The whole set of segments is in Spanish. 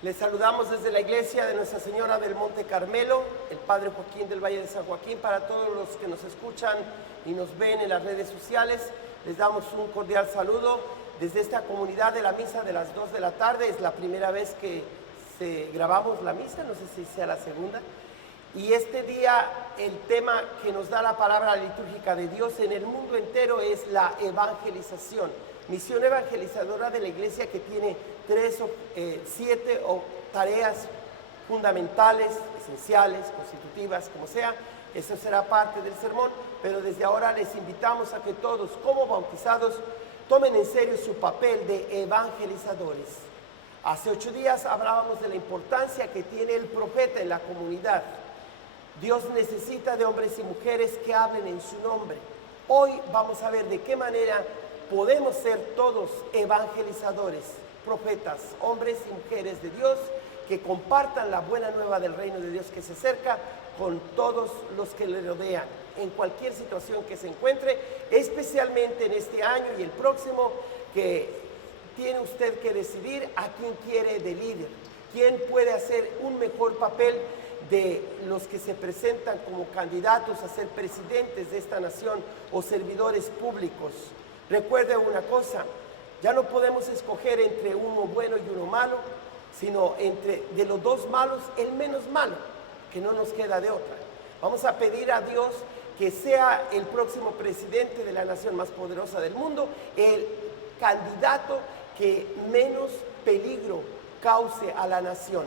Les saludamos desde la iglesia de Nuestra Señora del Monte Carmelo, el Padre Joaquín del Valle de San Joaquín. Para todos los que nos escuchan y nos ven en las redes sociales, les damos un cordial saludo desde esta comunidad de la misa de las 2 de la tarde. Es la primera vez que grabamos la misa, no sé si sea la segunda. Y este día el tema que nos da la palabra litúrgica de Dios en el mundo entero es la evangelización. Misión evangelizadora de la iglesia, que tiene 7 tareas fundamentales, esenciales, constitutivas, como sea. Eso será parte del sermón, pero desde ahora les invitamos a que todos, como bautizados, tomen en serio su papel de evangelizadores. Hace 8 días hablábamos de la importancia que tiene el profeta en la comunidad. Dios necesita de hombres y mujeres que hablen en su nombre. Hoy vamos a ver de qué manera podemos ser todos evangelizadores, profetas, hombres y mujeres de Dios, que compartan la buena nueva del reino de Dios que se acerca con todos los que le rodean, en cualquier situación que se encuentre, especialmente en este año y el próximo, que tiene usted que decidir a quién quiere de líder, quién puede hacer un mejor papel de los que se presentan como candidatos a ser presidentes de esta nación o servidores públicos. Recuerde una cosa, ya no podemos escoger entre uno bueno y uno malo, sino entre de los dos malos, el menos malo, que no nos queda de otra. Vamos a pedir a Dios que sea el próximo presidente de la nación más poderosa del mundo, el candidato que menos peligro cause a la nación.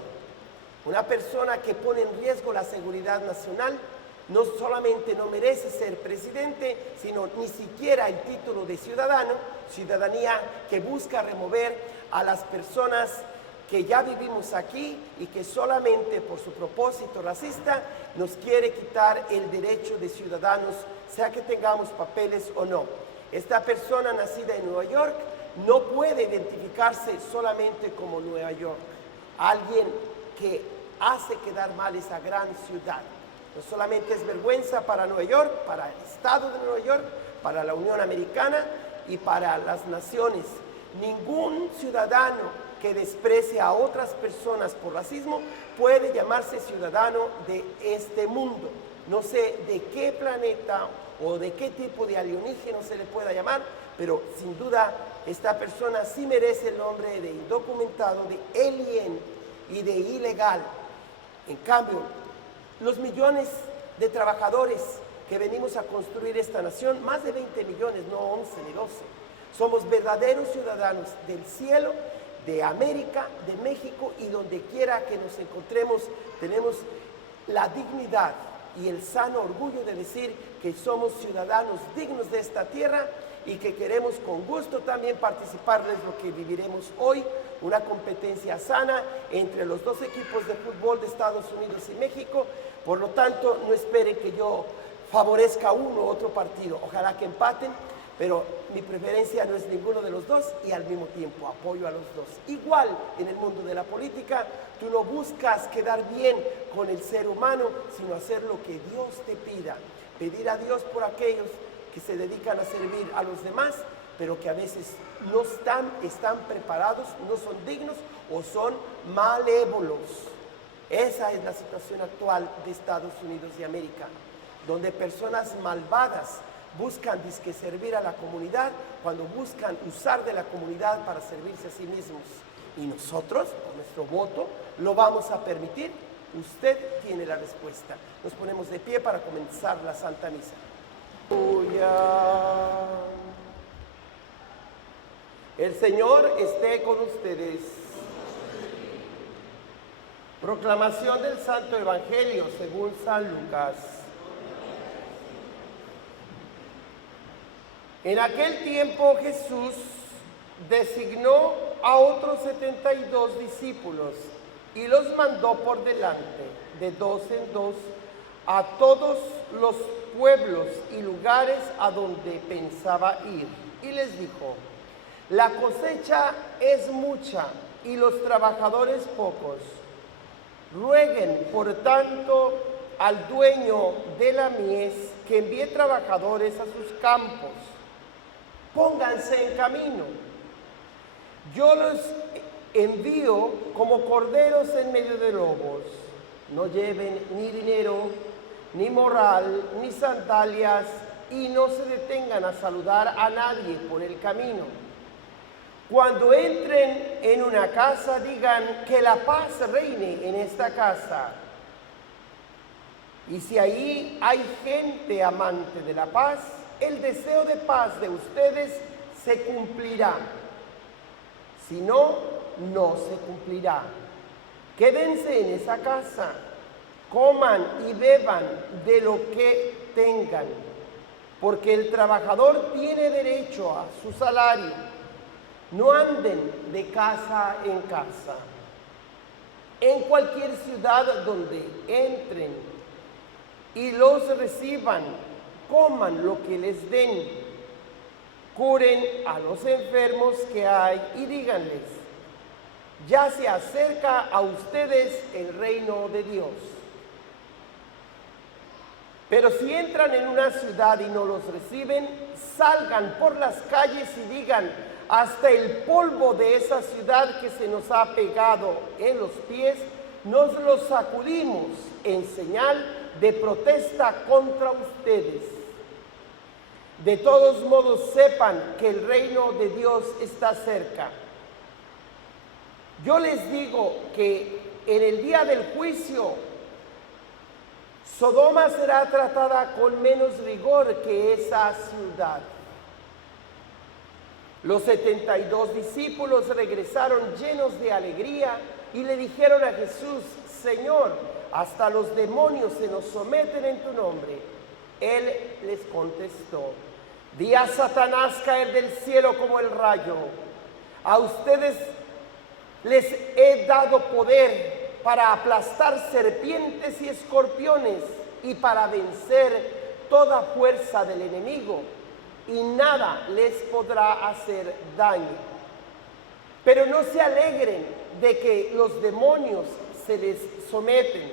Una persona que pone en riesgo la seguridad nacional no solamente no merece ser presidente, sino ni siquiera el título de ciudadanía que busca remover a las personas que ya vivimos aquí y que solamente por su propósito racista nos quiere quitar el derecho de ciudadanos, sea que tengamos papeles o no. Esta persona nacida en Nueva York no puede identificarse solamente como Nueva York, alguien que hace quedar mal esa gran ciudad. No solamente es vergüenza para Nueva York, para el Estado de Nueva York, para la Unión Americana y para las naciones. Ningún ciudadano que desprecie a otras personas por racismo puede llamarse ciudadano de este mundo. No sé de qué planeta o de qué tipo de alienígena se le pueda llamar, pero sin duda esta persona sí merece el nombre de indocumentado, de alien y de ilegal. En cambio, los millones de trabajadores que venimos a construir esta nación, más de 20 millones, no 11 ni 12, somos verdaderos ciudadanos del cielo, de América, de México, y donde quiera que nos encontremos, tenemos la dignidad y el sano orgullo de decir que somos ciudadanos dignos de esta tierra y que queremos con gusto también participar de lo que viviremos hoy, una competencia sana entre los dos equipos de fútbol de Estados Unidos y México. Por lo tanto, no esperen que yo favorezca uno u otro partido, ojalá que empaten, pero mi preferencia no es ninguno de los dos y al mismo tiempo apoyo a los dos. Igual en el mundo de la política, tú no buscas quedar bien con el ser humano, sino hacer lo que Dios te pida, pedir a Dios por aquellos que se dedican a servir a los demás, pero que a veces no están preparados, no son dignos o son malévolos. Esa es la situación actual de Estados Unidos de América, donde personas malvadas buscan disque servir a la comunidad cuando buscan usar de la comunidad para servirse a sí mismos. Y nosotros, con nuestro voto, lo vamos a permitir. Usted tiene la respuesta. Nos ponemos de pie para comenzar la Santa Misa. El Señor esté con ustedes. Proclamación del Santo Evangelio según San Lucas. En aquel tiempo Jesús designó a otros 72 discípulos y los mandó por delante, de 2 en 2, a todos los pueblos y lugares a donde pensaba ir. Y les dijo: la cosecha es mucha y los trabajadores pocos. Rueguen, por tanto, al dueño de la mies que envíe trabajadores a sus campos. Pónganse en camino. Yo envío como corderos en medio de lobos. No lleven ni dinero, ni morral, ni sandalias, y no se detengan a saludar a nadie por el camino. Cuando entren en una casa, digan que la paz reine en esta casa. Y si ahí hay gente amante de la paz, el deseo de paz de ustedes se cumplirá. Si no, no se cumplirá. Quédense en esa casa, coman y beban de lo que tengan, porque el trabajador tiene derecho a su salario. No anden de casa en casa. En cualquier ciudad donde entren y los reciban, coman lo que les den, curen a los enfermos que hay y díganles: ya se acerca a ustedes el reino de Dios. Pero si entran en una ciudad y no los reciben, salgan por las calles y digan: hasta el polvo de esa ciudad que se nos ha pegado en los pies, nos lo sacudimos en señal de protesta contra ustedes. De todos modos, sepan que el reino de Dios está cerca. Yo les digo que en el día del juicio, Sodoma será tratada con menos rigor que esa ciudad. Los 72 discípulos regresaron llenos de alegría y le dijeron a Jesús: Señor, hasta los demonios se nos someten en tu nombre. Él les contestó: di a Satanás caer del cielo como el rayo. A ustedes les he dado poder para aplastar serpientes y escorpiones y para vencer toda fuerza del enemigo, y nada les podrá hacer daño. Pero no se alegren de que los demonios se les someten.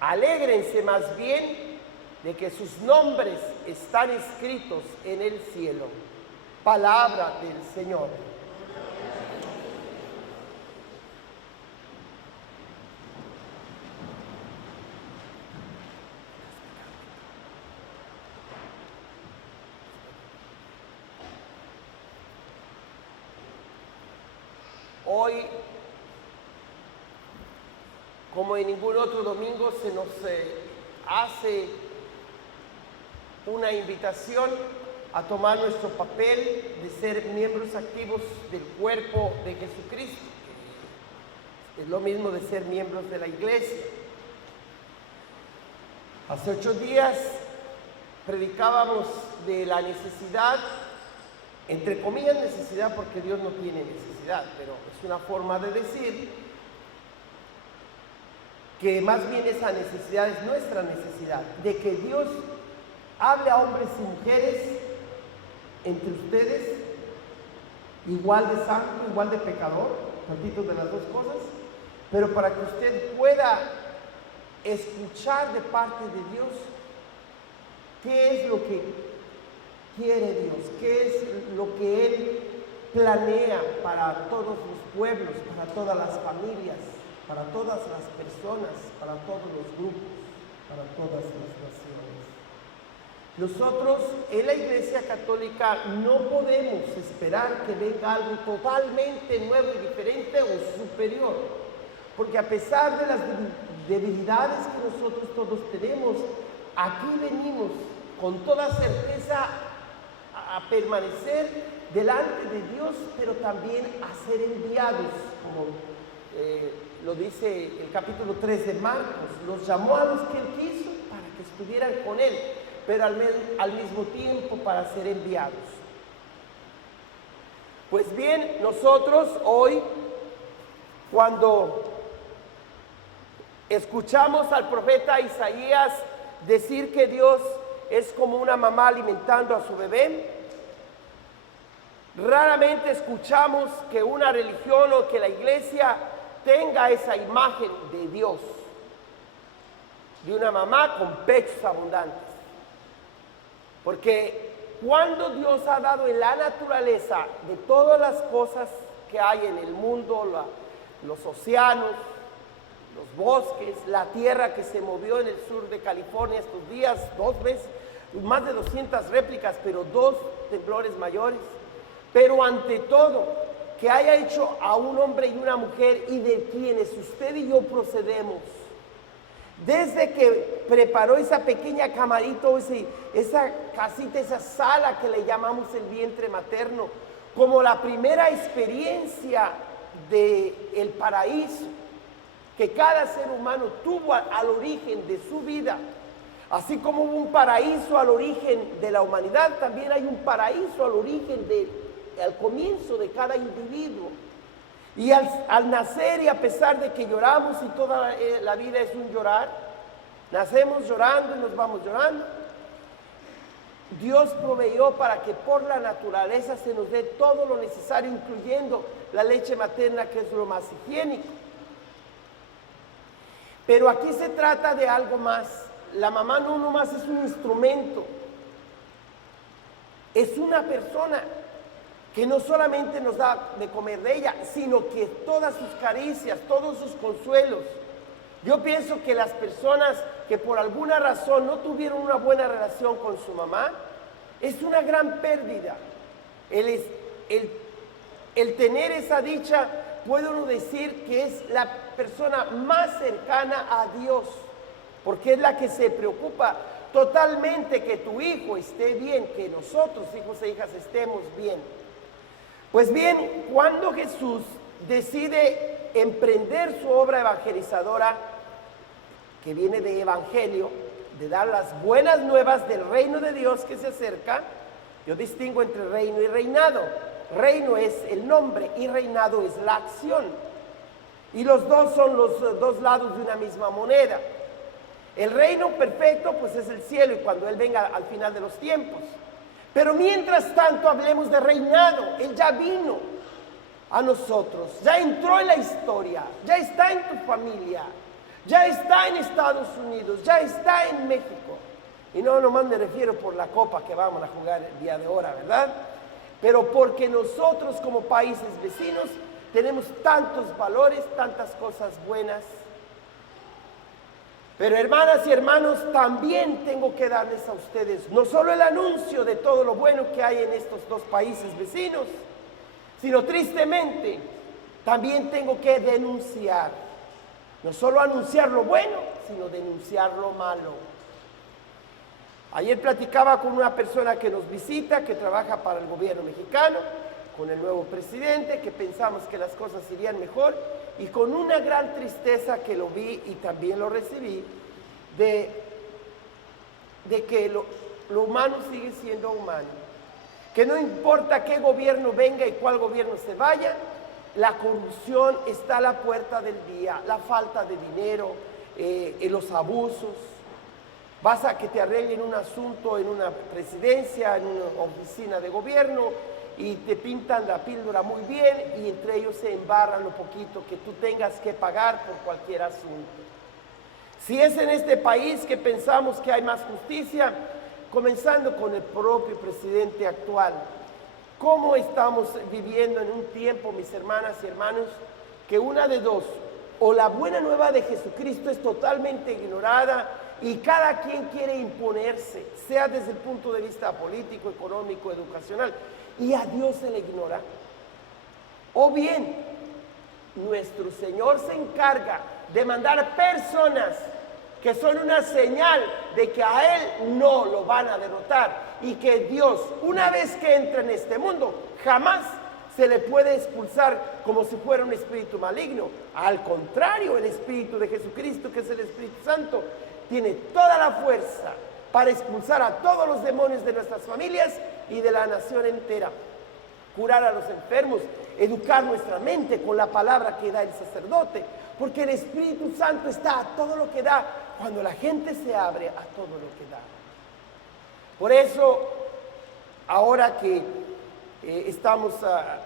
Alégrense más bien de que sus nombres están escritos en el cielo. Palabra del Señor. Hoy, como en ningún otro domingo, se nos hace una invitación a tomar nuestro papel de ser miembros activos del cuerpo de Jesucristo. Es lo mismo de ser miembros de la iglesia. Hace 8 días predicábamos de la necesidad, entre comillas necesidad, porque Dios no tiene necesidad, pero es una forma de decir que más bien esa necesidad es nuestra necesidad, de que Dios hable a hombres y mujeres entre ustedes, igual de santo, igual de pecador, tantitos de las dos cosas, pero para que usted pueda escuchar de parte de Dios qué es lo que quiere Dios, qué es lo que Él planea para todos los pueblos, para todas las familias, para todas las personas, para todos los grupos, para todas las naciones. Nosotros en la Iglesia Católica no podemos esperar que venga algo totalmente nuevo y diferente o superior, porque a pesar de las debilidades que nosotros todos tenemos, aquí venimos con toda certeza a permanecer delante de Dios, pero también a ser enviados, como lo dice el capítulo 3 de Marcos. Los llamó a los que Él quiso para que estuvieran con Él, pero al mismo tiempo para ser enviados. Pues bien, nosotros hoy, cuando escuchamos al profeta Isaías decir que Dios es como una mamá alimentando a su bebé, raramente escuchamos que una religión o que la iglesia tenga esa imagen de Dios, de una mamá con pechos abundantes. Porque cuando Dios ha dado en la naturaleza de todas las cosas que hay en el mundo, los océanos, los bosques, la tierra que se movió en el sur de California estos días, 2 veces, más de 200 réplicas, pero 2 temblores mayores. Pero ante todo, que haya hecho a un hombre y una mujer y de quienes usted y yo procedemos. Desde que preparó esa pequeña camarita, esa casita, esa sala que le llamamos el vientre materno, como la primera experiencia del paraíso que cada ser humano tuvo al origen de su vida. Así como hubo un paraíso al origen de la humanidad, también hay un paraíso al origen al comienzo de cada individuo. Y al nacer, y a pesar de que lloramos y toda la vida es un llorar, nacemos llorando y nos vamos llorando, Dios proveyó para que por la naturaleza se nos dé todo lo necesario, incluyendo la leche materna, que es lo más higiénico. Pero aquí se trata de algo más. La mamá no nomás es un instrumento, es una persona que no solamente nos da de comer de ella, sino que todas sus caricias, todos sus consuelos. Yo pienso que las personas que por alguna razón no tuvieron una buena relación con su mamá, es una gran pérdida. El tener esa dicha, puede uno decir que es la persona más cercana a Dios, porque es la que se preocupa totalmente que tu hijo esté bien, que nosotros, hijos e hijas, estemos bien. Pues bien, cuando Jesús decide emprender su obra evangelizadora, que viene de evangelio, de dar las buenas nuevas del reino de Dios que se acerca, yo distingo entre reino y reinado. Reino es el nombre y reinado es la acción. Y los dos son los dos lados de una misma moneda. El reino perfecto pues es el cielo, y cuando Él venga al final de los tiempos. Pero mientras tanto hablemos de reinado. Él ya vino a nosotros, ya entró en la historia, ya está en tu familia, ya está en Estados Unidos, ya está en México. Y no nomás me refiero por la copa que vamos a jugar el día de ahora, ¿verdad? Pero porque nosotros como países vecinos tenemos tantos valores, tantas cosas buenas. Pero hermanas y hermanos, también tengo que darles a ustedes no solo el anuncio de todo lo bueno que hay en estos 2 países vecinos, sino tristemente también tengo que denunciar. No solo anunciar lo bueno, sino denunciar lo malo. Ayer platicaba con una persona que nos visita, que trabaja para el gobierno mexicano, con el nuevo presidente, que pensamos que las cosas irían mejor, y con una gran tristeza que lo vi y también lo recibí, de que lo humano sigue siendo humano, que no importa qué gobierno venga y cuál gobierno se vaya, la corrupción está a la puerta del día, la falta de dinero, los abusos. Vas a que te arreglen un asunto en una presidencia, en una oficina de gobierno, y te pintan la píldora muy bien, y entre ellos se embarran lo poquito que tú tengas que pagar por cualquier asunto. Si es en este país que pensamos que hay más justicia, comenzando con el propio presidente actual, ¿cómo estamos viviendo en un tiempo, mis hermanas y hermanos, que una de dos, o la buena nueva de Jesucristo es totalmente ignorada y cada quien quiere imponerse, sea desde el punto de vista político, económico, educacional, y a Dios se le ignora? O bien, nuestro Señor se encarga de mandar personas que son una señal de que a Él no lo van a derrotar, y que Dios, una vez que entra en este mundo, jamás se le puede expulsar como si fuera un espíritu maligno. Al contrario, el Espíritu de Jesucristo, que es el Espíritu Santo, tiene toda la fuerza para expulsar a todos los demonios de nuestras familias y de la nación entera, curar a los enfermos, educar nuestra mente con la palabra que da el sacerdote, porque el Espíritu Santo está a todo lo que da cuando la gente se abre a todo lo que da. Por eso, ahora que estamos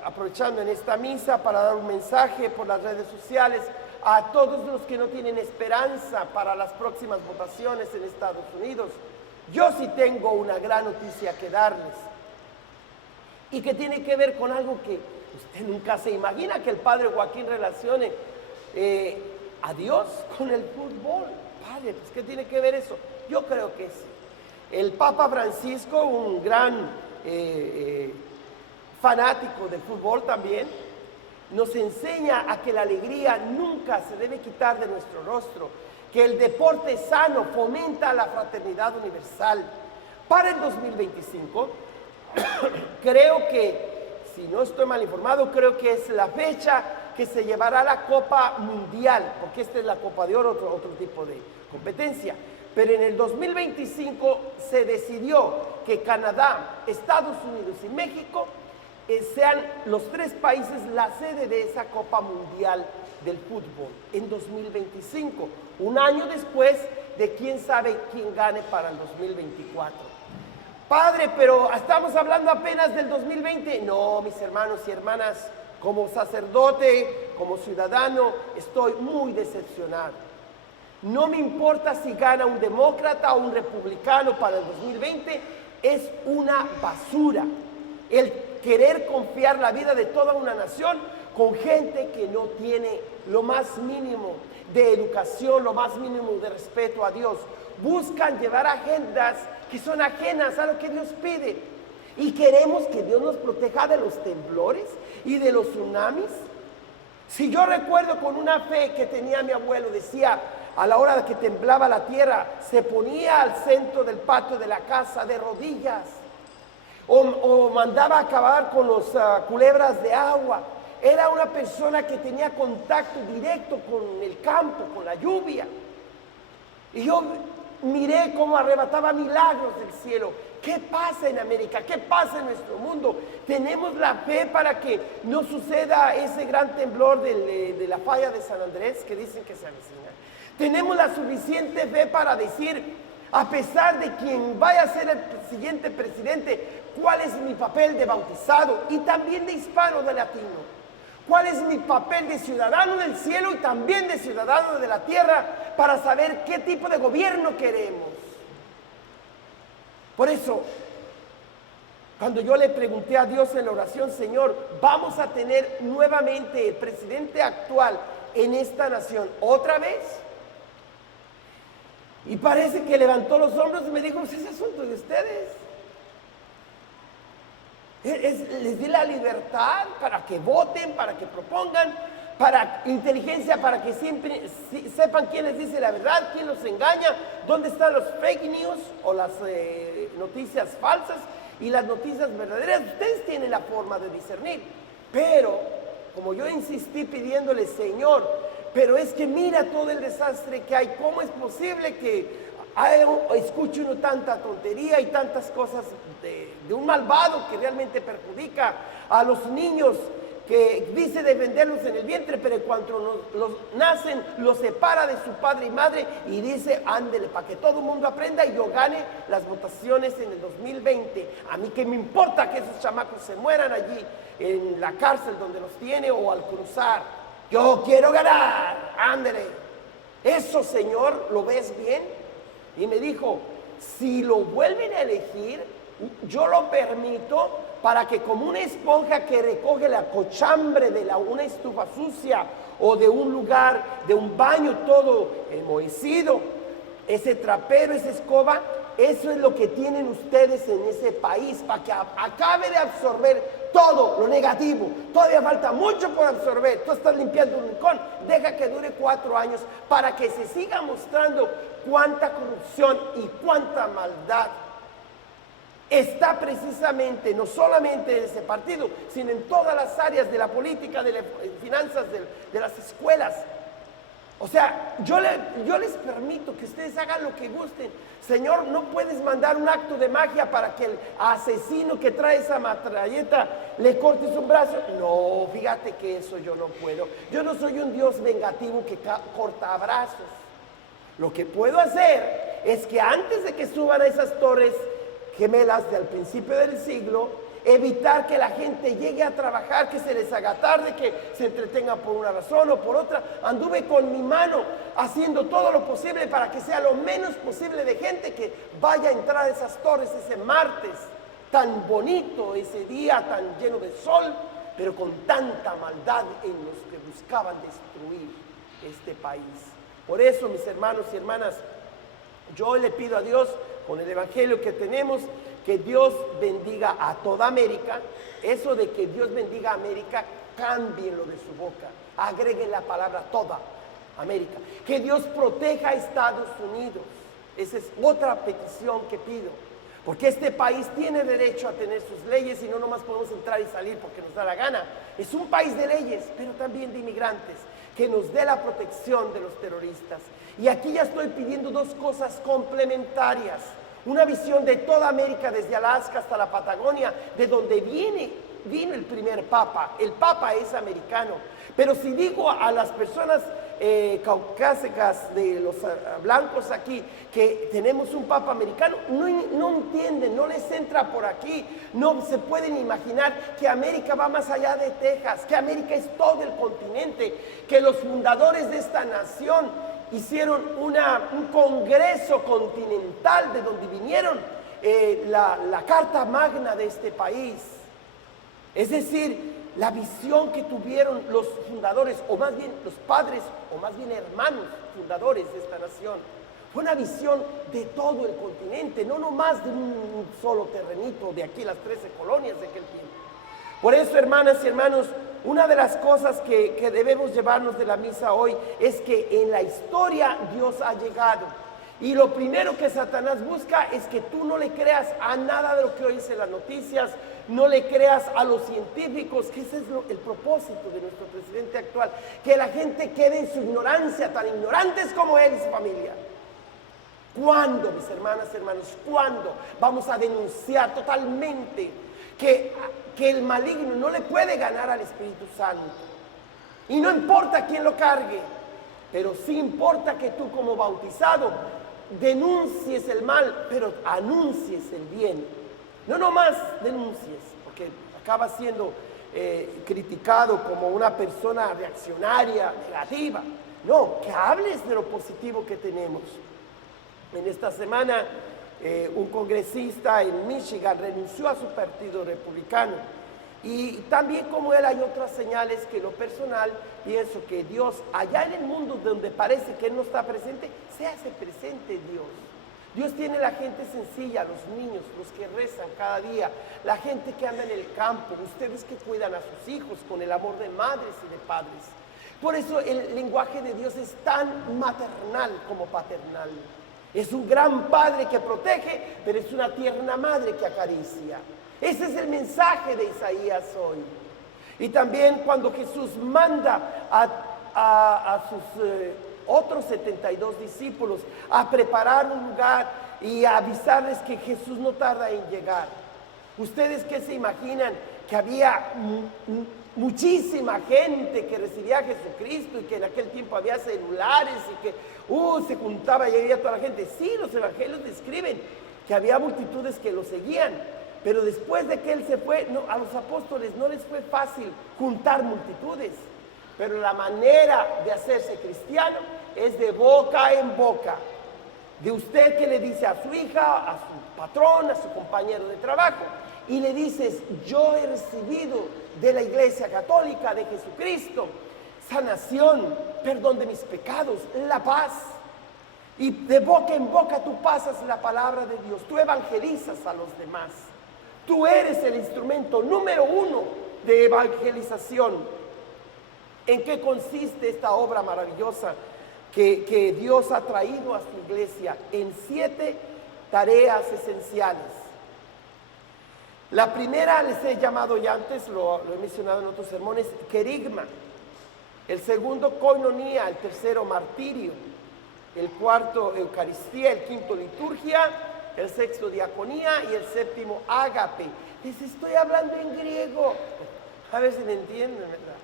aprovechando en esta misa para dar un mensaje por las redes sociales a todos los que no tienen esperanza para las próximas votaciones en Estados Unidos, yo sí tengo una gran noticia que darles, y que tiene que ver con algo que Usted nunca se imagina que el padre Joaquín relacione a Dios con el fútbol. Padre, pues ¿qué tiene que ver eso? Yo creo que sí. El Papa Francisco, un gran fanático del fútbol también, nos enseña a que la alegría nunca se debe quitar de nuestro rostro, que el deporte sano fomenta la fraternidad universal. Para el 2025, creo que, si no estoy mal informado, creo que es la fecha que se llevará la Copa Mundial, porque esta es la Copa de Oro, otro tipo de competencia. Pero en el 2025 se decidió que Canadá, Estados Unidos y México sean los 3 países la sede de esa Copa Mundial del fútbol en 2025, un año después de quién sabe quién gane para el 2024. Padre, pero estamos hablando apenas del 2020. No, mis hermanos y hermanas, como sacerdote, como ciudadano, estoy muy decepcionado. No me importa si gana un demócrata o un republicano para el 2020, es una basura el querer confiar la vida de toda una nación con gente que no tiene lo más mínimo de educación, lo más mínimo de respeto a Dios. Buscan llevar agendas que son ajenas a lo que Dios pide. Y queremos que Dios nos proteja de los temblores y de los tsunamis. Si yo recuerdo con una fe que tenía mi abuelo, decía, a la hora de que temblaba la tierra, se ponía al centro del patio de la casa de rodillas. O mandaba a acabar con los culebras de agua. Era una persona que tenía contacto directo con el campo, con la lluvia. Y yo miré cómo arrebataba milagros del cielo. ¿Qué pasa en América? ¿Qué pasa en nuestro mundo? Tenemos la fe para que no suceda ese gran temblor de la falla de San Andrés que dicen que se avecina. Tenemos la suficiente fe para decir, a pesar de quien vaya a ser el siguiente presidente, cuál es mi papel de bautizado y también de hispano, de latino. ¿Cuál es mi papel de ciudadano del cielo y también de ciudadano de la tierra para saber qué tipo de gobierno queremos? Por eso, cuando yo le pregunté a Dios en la oración, Señor, ¿vamos a tener nuevamente el presidente actual en esta nación otra vez? Y parece que levantó los hombros y me dijo, pues es asunto de ustedes. Les di la libertad para que voten, para que propongan, para inteligencia, para que siempre sepan quién les dice la verdad, quién los engaña, dónde están los fake news o las noticias falsas y las noticias verdaderas. Ustedes tienen la forma de discernir. Pero, como yo insistí pidiéndole, Señor, pero es que mira todo el desastre que hay, ¿cómo es posible que escuche uno tanta tontería y tantas cosas de un malvado que realmente perjudica a los niños, que dice defenderlos en el vientre, pero cuando los nacen los separa de su padre y madre y dice, ándele, para que todo el mundo aprenda y yo gane las votaciones en el 2020. A mí qué me importa que esos chamacos se mueran allí en la cárcel donde los tiene o al cruzar. Yo quiero ganar, ándele. Eso, Señor, ¿lo ves bien? Y me dijo, si lo vuelven a elegir, yo lo permito para que como una esponja que recoge la cochambre de una estufa sucia o de un lugar, de un baño todo enmohecido, ese trapero, esa escoba, eso es lo que tienen ustedes en ese país, para que acabe de absorber todo lo negativo. Todavía falta mucho por absorber. Tú estás limpiando un rincón, deja que dure 4 años para que se siga mostrando cuánta corrupción y cuánta maldad está precisamente, no solamente en ese partido, sino en todas las áreas de la política, de las finanzas, de las escuelas. O sea, yo les permito que ustedes hagan lo que gusten. Señor, no puedes mandar un acto de magia para que el asesino que trae esa metralleta le cortes un brazo. No, fíjate que eso yo no puedo. Yo no soy un Dios vengativo que corta brazos. Lo que puedo hacer es que antes de que suban a esas torres gemelas del principio del siglo, evitar que la gente llegue a trabajar, que se les haga tarde, que se entretenga por una razón o por otra. Anduve con mi mano haciendo todo lo posible para que sea lo menos posible de gente que vaya a entrar a esas torres ese martes tan bonito, ese día tan lleno de sol, pero con tanta maldad en los que buscaban destruir este país. Por eso, mis hermanos y hermanas, yo le pido a Dios, con el evangelio que tenemos, que Dios bendiga a toda América. Eso de que Dios bendiga a América, cámbienlo de su boca, agreguen la palabra toda América. Que Dios proteja a Estados Unidos. Esa es otra petición que pido, porque este país tiene derecho a tener sus leyes y no nomás podemos entrar y salir porque nos da la gana. Es un país de leyes, pero también de inmigrantes, que nos dé la protección de los terroristas. Y aquí ya estoy pidiendo dos cosas complementarias: una visión de toda América, desde Alaska hasta la Patagonia, de donde vino el primer papa. El papa es americano, pero si digo a las personas caucásicas, de los blancos aquí, que tenemos un papa americano, no entienden, no les entra por aquí. No se pueden imaginar que América va más allá de Texas, que América es todo el continente, que los fundadores de esta nación hicieron un congreso continental de donde vinieron la carta magna de este país. Es decir, la visión que tuvieron los fundadores, o más bien los padres, o más bien hermanos fundadores de esta nación, fue una visión de todo el continente, no nomás de un solo terrenito de aquí, las 13 colonias de aquel tiempo. Por eso, hermanas y hermanos, una de las cosas que debemos llevarnos de la misa hoy es que en la historia Dios ha llegado. Y lo primero que Satanás busca es que tú no le creas a nada de lo que oyes en las noticias, no le creas a los científicos, que ese es el propósito de nuestro presidente actual, que la gente quede en su ignorancia, tan ignorantes como él y su familia. ¿Cuándo, mis hermanas y hermanos, cuándo vamos a denunciar totalmente que el maligno no le puede ganar al Espíritu Santo? Y no importa quién lo cargue, pero sí importa que tú, como bautizado, denuncies el mal, pero anuncies el bien. No nomás denuncies, porque acaba siendo criticado como una persona reaccionaria, negativa. No, que hables de lo positivo que tenemos. En esta semana, un congresista en Michigan renunció a su partido republicano. Y también, como él, hay otras señales que en lo personal pienso que Dios, allá en el mundo donde parece que Él no está presente, se hace presente Dios. Dios tiene la gente sencilla, los niños, los que rezan cada día, la gente que anda en el campo, ustedes que cuidan a sus hijos con el amor de madres y de padres. Por eso el lenguaje de Dios es tan maternal como paternal. Es un gran padre que protege, pero es una tierna madre que acaricia. Ese es el mensaje de Isaías hoy. Y también cuando Jesús manda a sus otros 72 discípulos a preparar un lugar y a avisarles que Jesús no tarda en llegar. ¿Ustedes qué se imaginan? Que había muchísima gente que recibía a Jesucristo y que en aquel tiempo había celulares y que se juntaba y había toda la gente. Sí, los evangelios describen que había multitudes que lo seguían. Pero después de que Él se fue, a los apóstoles no les fue fácil juntar multitudes. Pero la manera de hacerse cristiano es de boca en boca. De usted que le dice a su hija, a su patrón, a su compañero de trabajo, y le dices: yo he recibido de la Iglesia Católica, de Jesucristo, sanación, perdón de mis pecados, la paz. Y de boca en boca tú pasas la palabra de Dios, tú evangelizas a los demás. Tú eres el instrumento número 1 de evangelización. ¿En qué consiste esta obra maravillosa que Dios ha traído a su iglesia? En 7 tareas esenciales. La primera les he llamado ya antes, lo he mencionado en otros sermones, querigma. El segundo, koinonía. El tercero, martirio. El cuarto, eucaristía. El quinto, liturgia. El sexto, diaconía. Y el séptimo, ágape. Les estoy hablando en griego. A ver si me entienden, ¿verdad?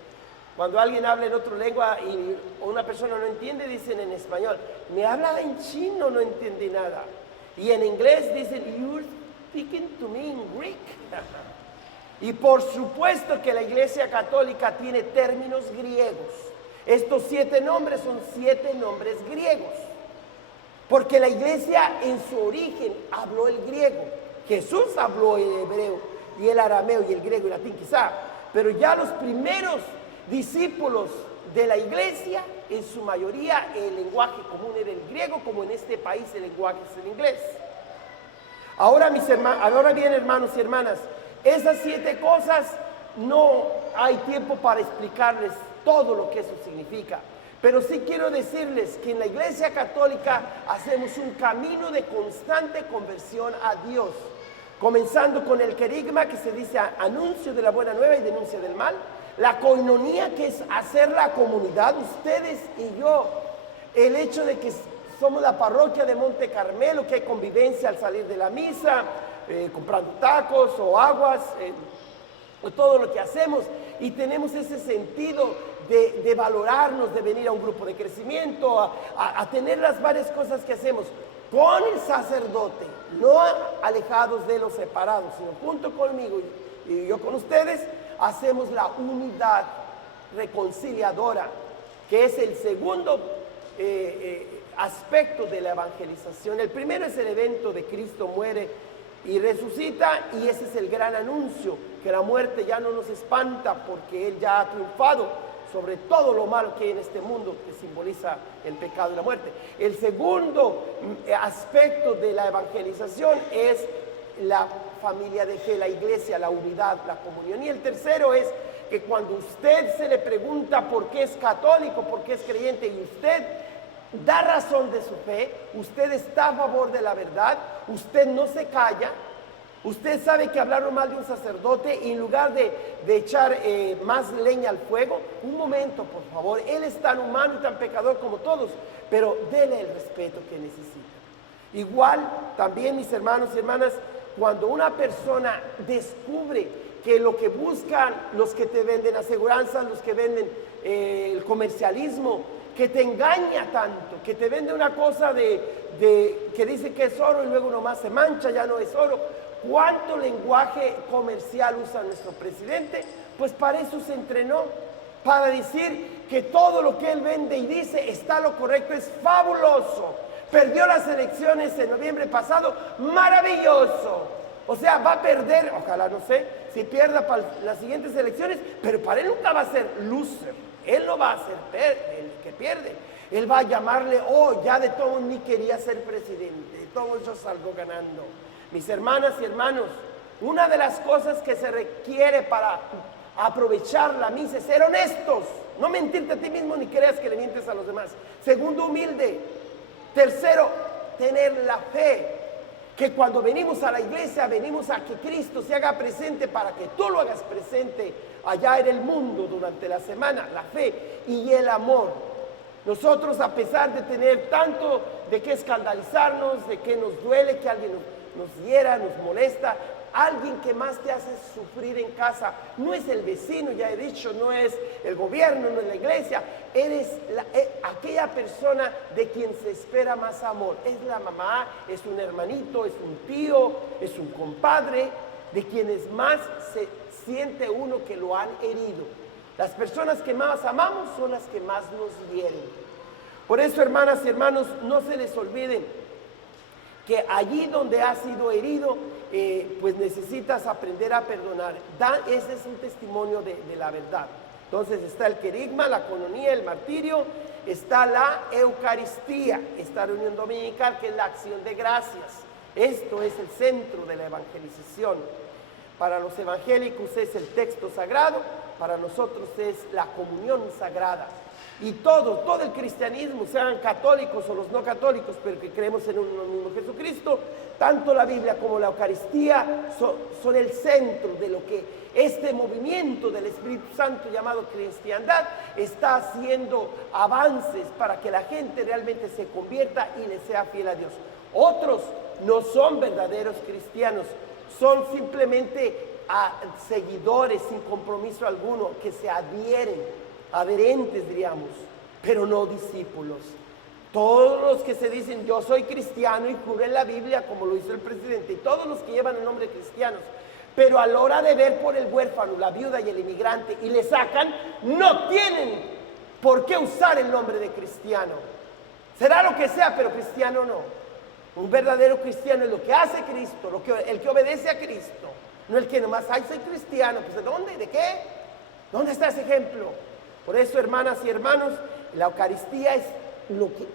Cuando alguien habla en otra lengua y una persona no entiende, dicen en español: me habla en chino, no entiende nada. Y en inglés dicen: you're speaking to me in Greek. Y por supuesto que la Iglesia Católica tiene términos griegos. Estos 7 nombres son 7 nombres griegos. Porque la Iglesia en su origen habló el griego. Jesús habló el hebreo y el arameo y el griego y el latín quizá. pero ya los primeros discípulos de la iglesia, en su mayoría el lenguaje común era el griego, como en este país el lenguaje es el inglés. Ahora bien, hermanos y hermanas, esas 7 cosas no hay tiempo para explicarles todo lo que eso significa, pero sí quiero decirles que en la Iglesia Católica hacemos un camino de constante conversión a Dios, comenzando con el querigma, que se dice anuncio de la buena nueva y denuncia del mal, la coinonía, que es hacer la comunidad, ustedes y yo, el hecho de que somos la parroquia de Monte Carmelo, que hay convivencia al salir de la misa, comprando tacos o aguas, todo lo que hacemos, y tenemos ese sentido de valorarnos, de venir a un grupo de crecimiento, a tener las varias cosas que hacemos con el sacerdote, no alejados de los separados, sino junto conmigo y yo con ustedes, hacemos la unidad reconciliadora, que es el segundo aspecto de la evangelización. El primero es el evento de Cristo muere y resucita, y ese es el gran anuncio, que la muerte ya no nos espanta porque Él ya ha triunfado sobre todo lo malo que hay en este mundo, que simboliza el pecado y la muerte. El segundo aspecto de la evangelización es la familia de fe, la iglesia, la unidad, la comunión. Y el tercero es que cuando usted se le pregunta por qué es católico, por qué es creyente, y usted da razón de su fe, usted está a favor de la verdad, usted no se calla, usted sabe que hablaron mal de un sacerdote, y en lugar de echar más leña al fuego, un momento, por favor, él es tan humano y tan pecador como todos, pero dele el respeto que necesita. Igual, también, mis hermanos y hermanas, cuando una persona descubre que lo que buscan los que te venden aseguranzas, los que venden el comercialismo, que te engaña tanto, que te vende una cosa que dice que es oro y luego nomás se mancha, ya no es oro. ¿Cuánto lenguaje comercial usa nuestro presidente? Pues para eso se entrenó, para decir que todo lo que él vende y dice está lo correcto, es fabuloso. Perdió las elecciones en noviembre pasado, maravilloso. O sea, va a perder, ojalá no sé, si pierda para las siguientes elecciones, pero para él nunca va a ser loser. Él no va a ser el que pierde. Él va a llamarle, ya de todo ni quería ser presidente, de todo yo salgo ganando. Mis hermanas y hermanos, una de las cosas que se requiere para aprovechar la misa es ser honestos, no mentirte a ti mismo ni creas que le mientes a los demás. Segundo, humilde. Tercero, tener la fe, que cuando venimos a la iglesia venimos a que Cristo se haga presente para que tú lo hagas presente allá en el mundo durante la semana. La fe y el amor. Nosotros, a pesar de tener tanto de qué escandalizarnos, de que nos duele que alguien nos hiera, nos molesta, alguien que más te hace sufrir en casa no es el vecino, ya he dicho, no es el gobierno, no es la iglesia, eres aquella persona de quien se espera más amor. Es la mamá, es un hermanito, es un tío, es un compadre, de quienes más se siente uno que lo han herido. Las personas que más amamos son las que más nos hieren. Por eso, hermanas y hermanos, no se les olviden que allí donde has sido herido, pues necesitas aprender a perdonar. Ese es un testimonio de la verdad. Entonces está el querigma, la coinonía, el martirio, está la Eucaristía, esta reunión dominical que es la acción de gracias. Esto es el centro de la evangelización. Para los evangélicos es el texto sagrado, para nosotros es la comunión sagrada. Y todo el cristianismo, sean católicos o los no católicos, pero que creemos en uno mismo Jesucristo, tanto la Biblia como la Eucaristía son el centro de lo que este movimiento del Espíritu Santo llamado cristiandad está haciendo avances para que la gente realmente se convierta y le sea fiel a Dios. Otros no son verdaderos cristianos, son simplemente seguidores sin compromiso alguno, que se adherentes diríamos, pero no discípulos. Todos los que se dicen yo soy cristiano y juré en la Biblia como lo hizo el presidente, y todos los que llevan el nombre de cristianos, pero a la hora de ver por el huérfano, la viuda y el inmigrante y le sacan, no tienen por qué usar el nombre de cristiano. Será lo que sea, pero cristiano no. Un verdadero cristiano es lo que hace Cristo, el que obedece a Cristo, no el que nomás, ay, soy cristiano. Pues ¿de dónde? ¿De qué? ¿Dónde está ese ejemplo? Por eso, hermanas y hermanos, la Eucaristía es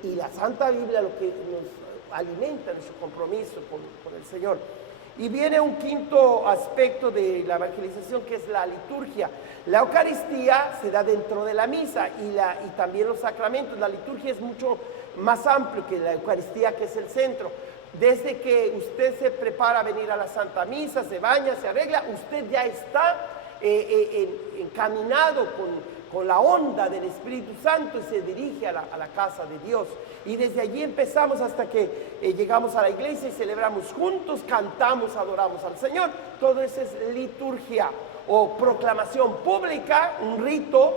y la Santa Biblia lo que nos alimenta nuestro compromiso con el Señor. Y viene un quinto aspecto de la evangelización, que es la liturgia. La Eucaristía se da dentro de la misa y también los sacramentos. La liturgia es mucho más amplio que la Eucaristía, que es el centro. Desde que usted se prepara a venir a la Santa Misa, se baña, se arregla, usted ya está encaminado con la onda del Espíritu Santo y se dirige a la casa de Dios. Y desde allí empezamos hasta que llegamos a la iglesia y celebramos juntos, cantamos, adoramos al Señor. Todo eso es liturgia o proclamación pública, un rito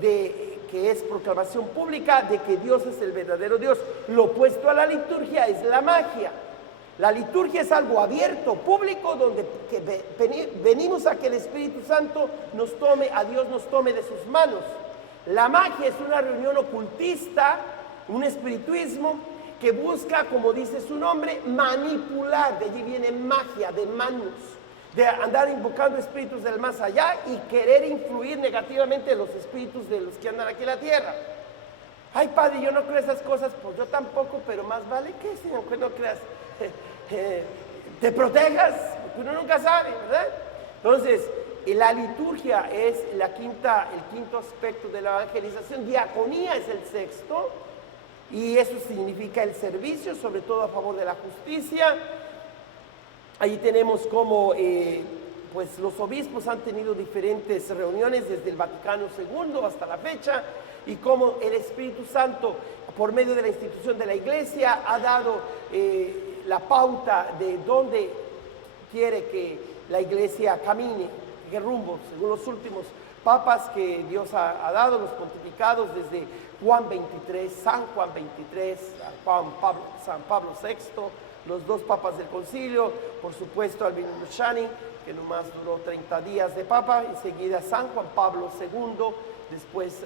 que es proclamación pública de que Dios es el verdadero Dios. Lo opuesto a la liturgia es la magia. La liturgia es algo abierto, público, donde venimos a que el Espíritu Santo a Dios nos tome de sus manos. La magia es una reunión ocultista, un espirituismo que busca, como dice su nombre, manipular. De allí viene magia, de manus, de andar invocando espíritus del más allá y querer influir negativamente en los espíritus de los que andan aquí en la tierra. Ay, padre, yo no creo esas cosas. Pues yo tampoco, pero más vale que, Señor, que no creas. Te protejas, porque uno nunca sabe, ¿verdad? Entonces, la liturgia es el quinto aspecto de la evangelización. Diaconía es el sexto, y eso significa el servicio, sobre todo a favor de la justicia. Ahí tenemos como pues los obispos han tenido diferentes reuniones desde el Vaticano II hasta la fecha, y cómo el Espíritu Santo, por medio de la institución de la Iglesia, ha dado la pauta de dónde quiere que la Iglesia camine, qué rumbo, según los últimos papas que Dios ha dado, los pontificados desde Juan XXIII, San Juan XXIII, San Pablo VI, los dos papas del concilio, por supuesto Albino Luciani, que nomás duró 30 días de papa, enseguida San Juan Pablo II, después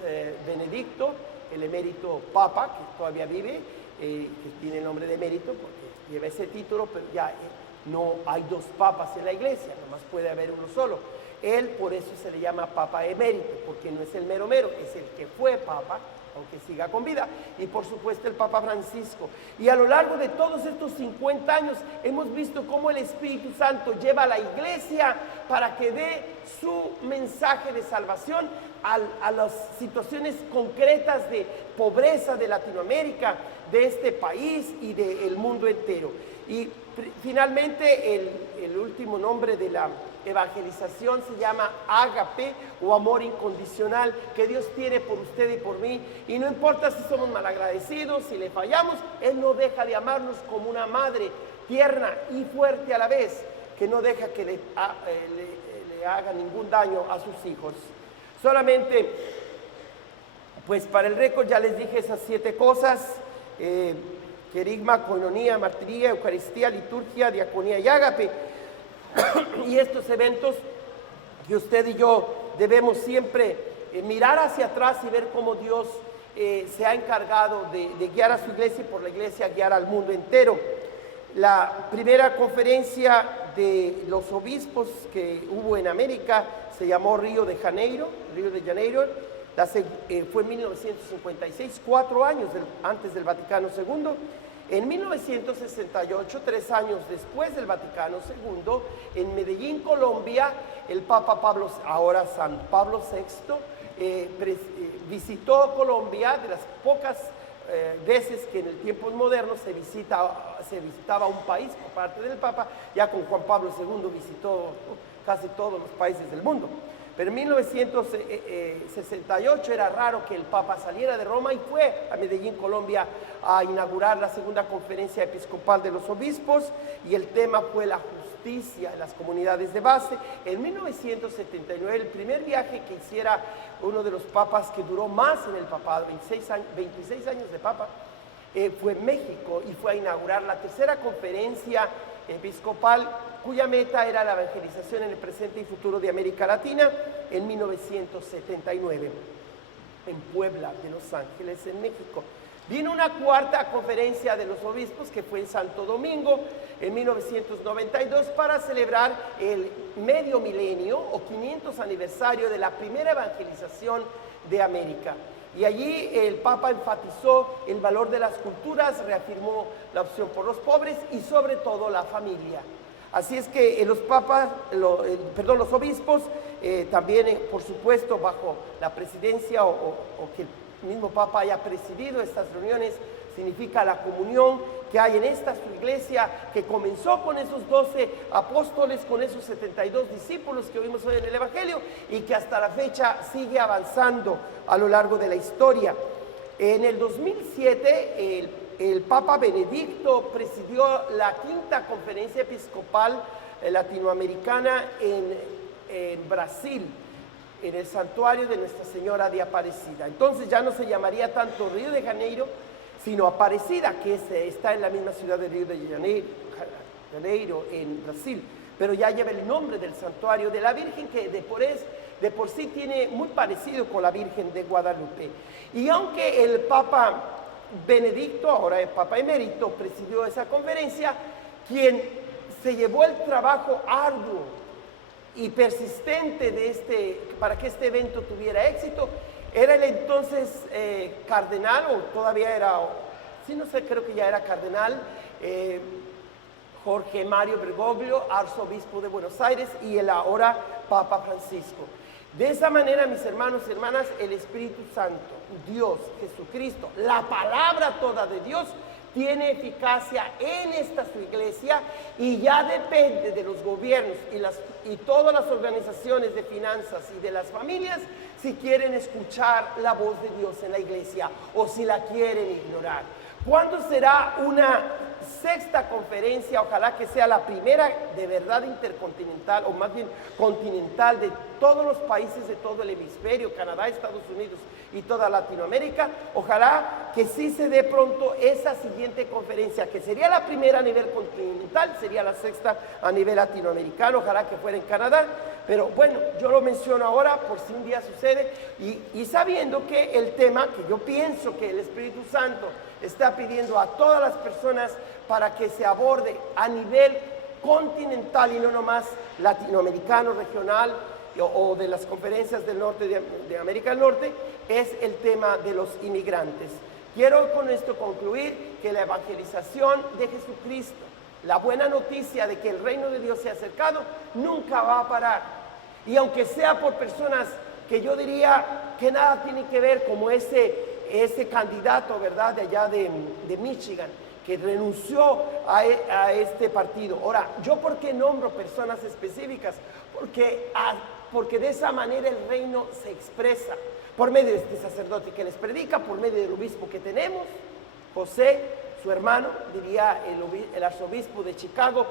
Benedicto, el emérito papa, que todavía vive, que tiene el nombre de emérito porque lleva ese título, pero ya no hay dos papas en la iglesia, nomás puede haber uno solo. Él por eso se le llama papa emérito, porque no es el mero mero, es el que fue papa, aunque siga con vida, y por supuesto el Papa Francisco. Y a lo largo de todos estos 50 años hemos visto cómo el Espíritu Santo lleva a la iglesia para que dé su mensaje de salvación a las situaciones concretas de pobreza de Latinoamérica, de este país y del mundo entero. Y finalmente el último nombre de la evangelización se llama ágape, o amor incondicional, que Dios tiene por usted y por mí, y no importa si somos malagradecidos, si le fallamos, Él no deja de amarnos como una madre tierna y fuerte a la vez, que no deja que le haga ningún daño a sus hijos. Solamente, pues para el récord ya les dije esas 7 cosas: querigma, coinonía, martiría, eucaristía, liturgia, diaconía y ágape. Y estos eventos que usted y yo debemos siempre mirar hacia atrás y ver cómo Dios se ha encargado de guiar a su iglesia, y por la iglesia guiar al mundo entero. La primera conferencia de los obispos que hubo en América se llamó Río de Janeiro, fue en 1956, 4 años antes del Vaticano II. En 1968, 3 años después del Vaticano II, en Medellín, Colombia, el Papa ahora San Pablo VI, visitó Colombia, de las pocas veces que en el tiempo moderno se visitaba un país por parte del Papa. Ya con Juan Pablo II visitó casi todos los países del mundo. Pero en 1968 era raro que el Papa saliera de Roma y fue a Medellín, Colombia, a inaugurar la segunda conferencia episcopal de los obispos, y el tema fue la justicia en las comunidades de base. En 1979, el primer viaje que hiciera uno de los papas que duró más en el papado, 26 años de papa, fue en México, y fue a inaugurar la tercera conferencia episcopal, cuya meta era la evangelización en el presente y futuro de América Latina, en 1979, en Puebla de Los Ángeles, en México. Vino una cuarta conferencia de los obispos que fue en Santo Domingo en 1992 para celebrar el medio milenio o 500 aniversario de la primera evangelización de América. Y allí el Papa enfatizó el valor de las culturas, reafirmó la opción por los pobres y sobre todo la familia. Así es que los obispos, también por supuesto bajo la presidencia o que el mismo Papa haya presidido estas reuniones, significa la comunión que hay en esta su iglesia, que comenzó con esos 12 apóstoles, con esos 72 discípulos que oímos hoy en el Evangelio, y que hasta la fecha sigue avanzando a lo largo de la historia. En el 2007, el Papa Benedicto presidió la quinta conferencia episcopal latinoamericana en Brasil, en el santuario de Nuestra Señora de Aparecida. Entonces ya no se llamaría tanto Río de Janeiro, sino Aparecida, que está en la misma ciudad de Río de Janeiro, en Brasil, pero ya lleva el nombre del santuario de la Virgen, que de por sí tiene muy parecido con la Virgen de Guadalupe. Y aunque el Papa Benedicto, ahora el Papa Emérito, presidió esa conferencia, quien se llevó el trabajo arduo y persistente para que este evento tuviera éxito, era el entonces cardenal, o todavía era, sí, no sé, creo que ya era cardenal, Jorge Mario Bergoglio, arzobispo de Buenos Aires, y el ahora Papa Francisco. De esa manera, mis hermanos y hermanas, el Espíritu Santo, Dios, Jesucristo, la palabra toda de Dios, tiene eficacia en esta su iglesia, y ya depende de los gobiernos y todas las organizaciones de finanzas y de las familias si quieren escuchar la voz de Dios en la iglesia o si la quieren ignorar. ¿Cuándo será una sexta conferencia? Ojalá que sea la primera de verdad intercontinental, o más bien continental, de todos los países de todo el hemisferio, Canadá, Estados Unidos y toda Latinoamérica. Ojalá que sí se dé pronto esa siguiente conferencia, que sería la primera a nivel continental, sería la sexta a nivel latinoamericano. Ojalá que fuera en Canadá, pero bueno, yo lo menciono ahora por si un día sucede, y sabiendo que el tema que yo pienso que el Espíritu Santo está pidiendo a todas las personas para que se aborde a nivel continental y no nomás latinoamericano, regional o de las conferencias del norte de América del Norte, es el tema de los inmigrantes. Quiero con esto concluir que la evangelización de Jesucristo, la buena noticia de que el reino de Dios se ha acercado, nunca va a parar. Y aunque sea por personas que yo diría que nada tienen que ver, como ese candidato, ¿verdad?, de allá de Michigan, que renunció a este partido. Ahora, ¿yo por qué nombro personas específicas? Porque de esa manera el reino se expresa por medio de este sacerdote que les predica, por medio del obispo que tenemos, José, su hermano, diría el arzobispo de Chicago: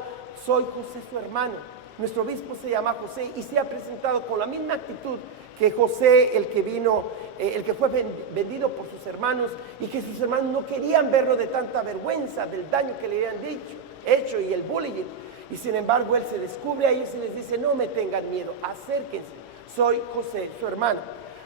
soy José, su hermano. Nuestro obispo se llama José y se ha presentado con la misma actitud que José, el que fue vendido por sus hermanos, y que sus hermanos no querían verlo de tanta vergüenza del daño que le habían hecho y el bullying. Y sin embargo él se descubre a ellos y les dice: no me tengan miedo, acérquense, soy José, su hermano.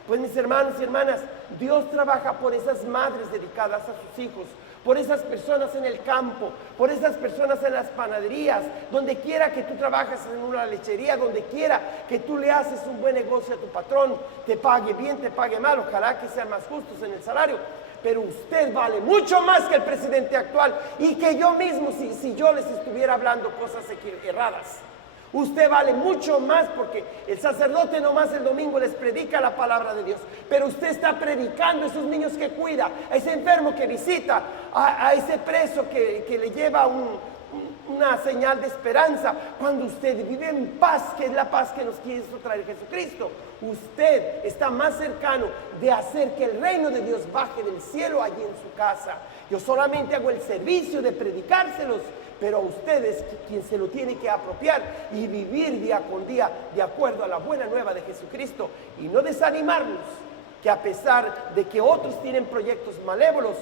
Pues mis hermanos y hermanas, Dios trabaja por esas madres dedicadas a sus hijos, por esas personas en el campo, por esas personas en las panaderías, donde quiera que tú trabajes, en una lechería, donde quiera que tú le haces un buen negocio a tu patrón, te pague bien, te pague mal, ojalá que sean más justos en el salario, pero usted vale mucho más que el presidente actual y que yo mismo, si yo les estuviera hablando cosas erradas. Usted vale mucho más, porque el sacerdote nomás el domingo les predica la palabra de Dios, pero usted está predicando a esos niños que cuida, a ese enfermo que visita, a ese preso que le lleva una señal de esperanza. Cuando usted vive en paz, que es la paz que nos quiso traer Jesucristo, usted está más cercano de hacer que el reino de Dios baje del cielo allí en su casa. Yo solamente hago el servicio de predicárselos, pero a ustedes quien se lo tiene que apropiar y vivir día con día de acuerdo a la buena nueva de Jesucristo, y no desanimarnos, que a pesar de que otros tienen proyectos malévolos,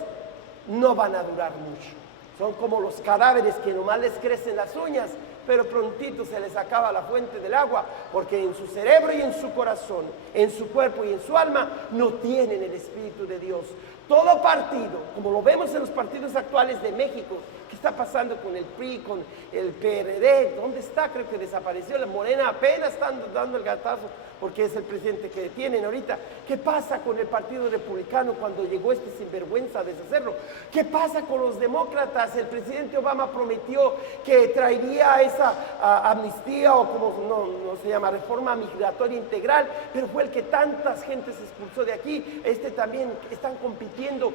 no van a durar mucho. Son como los cadáveres que nomás les crecen las uñas, pero prontito se les acaba la fuente del agua, porque en su cerebro y en su corazón, en su cuerpo y en su alma, no tienen el Espíritu de Dios. Todo partido, como lo vemos en los partidos actuales de México, ¿qué está pasando con el PRI, con el PRD? ¿Dónde está? Creo que desapareció. La Morena apenas están dando el gatazo porque es el presidente que tienen ahorita. ¿Qué pasa con el Partido Republicano cuando llegó este sinvergüenza a deshacerlo? ¿Qué pasa con los demócratas? El presidente Obama prometió que traería esa amnistía o como no se llama, reforma migratoria integral, pero fue el que tantas gentes expulsó de aquí. También están compitiendo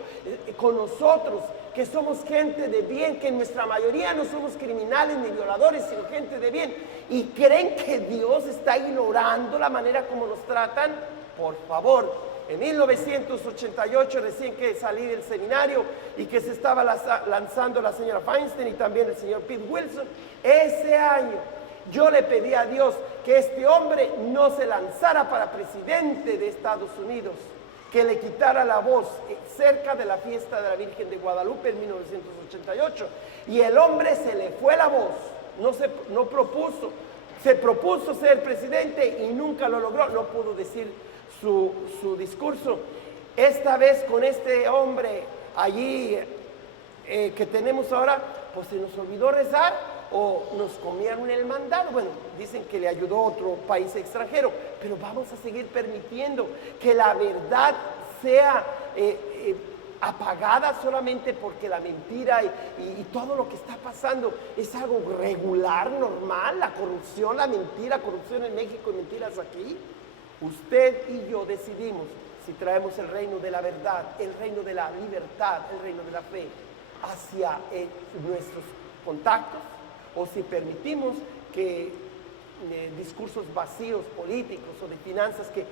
con nosotros, que somos gente de bien, que en nuestra mayoría no somos criminales ni violadores, sino gente de bien, y creen que Dios está ignorando la manera como nos tratan. Por favor, en 1988, recién que salí del seminario y que se estaba lanzando la señora Feinstein y también el señor Pete Wilson, ese año yo le pedí a Dios que este hombre no se lanzara para presidente de Estados Unidos, que le quitara la voz cerca de la fiesta de la Virgen de Guadalupe en 1988. Y el hombre se le fue la voz, se propuso ser presidente y nunca lo logró, no pudo decir su discurso. Esta vez con este hombre allí que tenemos ahora, pues se nos olvidó rezar o nos comieron el mandado. Bueno, dicen que le ayudó otro país extranjero, pero vamos a seguir permitiendo que la verdad sea apagada solamente porque la mentira y todo lo que está pasando es algo regular, normal, la corrupción, la mentira, corrupción en México y mentiras aquí. Usted y yo decidimos si traemos el reino de la verdad, el reino de la libertad, el reino de la fe hacia nuestros contactos, o si permitimos que discursos vacíos políticos o de finanzas que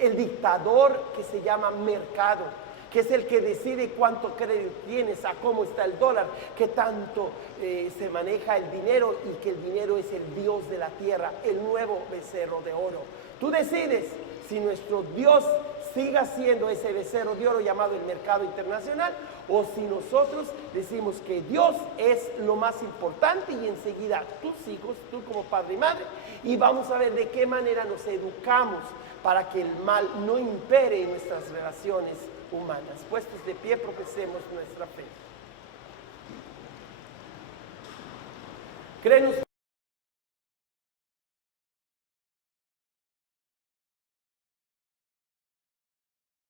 el dictador que se llama mercado, que es el que decide cuánto crédito tienes, a cómo está el dólar, qué tanto se maneja el dinero, y que el dinero es el Dios de la tierra, el nuevo becerro de oro. Tú decides si nuestro Dios siga siendo ese becerro de oro llamado el mercado internacional, o si nosotros decimos que Dios es lo más importante, y enseguida tus hijos, tú como padre y madre, y vamos a ver de qué manera nos educamos para que el mal no impere en nuestras relaciones humanas. Puestos de pie, profesemos nuestra fe. ¿Creen ustedes